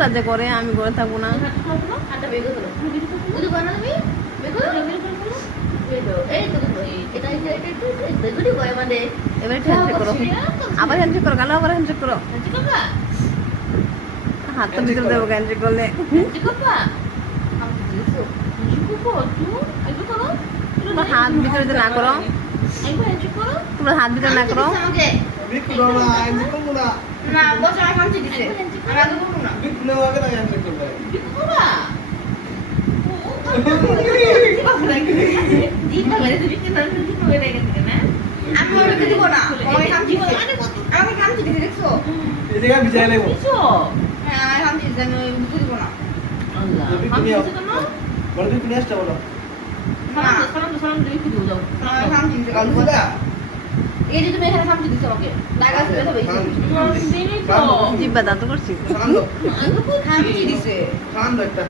তোমরা যে করে আমি করে থাকবো না। হাতটা বের করে দাও। বুঝতে পারো না তুমি? বের করো, বের করো, বের করো। এই তো দেখো, এটা বেগুনি কয় মানে এবার একটু হ্যান্ডশেক করো, আবার হ্যান্ডশেক করো, কালো আবার হ্যান্ডশেক করো। হাঁচি করবা? হাত তো ভিতরে দেবো হ্যান্ডশেক করলে। হাঁচি করবা? হাঁচি দিছো? হাঁচি করবো? একটু করো। তোমার হাত ভিতরে যে না করো, একবার হাঁচি করো। তোমরা হাত ভিতরে না করো। আমাকে বিক্রো না আইনি করবো না না বস আমার হাঁচি দিছে। আমি আগে করবো না। বিক্রো আগে না আইনি করবে একটু করবা? দিবা লাগে তুমি কি না তুমি করে রেখে দিবে না? আমি ওকে দিব না। আমাকে হাঁচি দিছে। আমাকে হাঁচি দিছে দেখছো? এই জায়গা বিজয় লাগবো দিছো? হ্যাঁ আমি হাঁচি দিছে আমি বুঝতে দিব না। আল্লাহ হাঁচি দিছে কেন? বড় বিক্রো আসতে বলো সালাম দিবি কি দিও যাও। আমি হাঁচি দিছে কাল বুঝলা এই যে তুমি এখানে হাঁচি দিছো আমাকে। লাগা ছিল তো বেশি। দিনি তো। জিব্বা দাঁত করছি। সালাম দাও হাঁচি দিছে। সালাম দাও একটা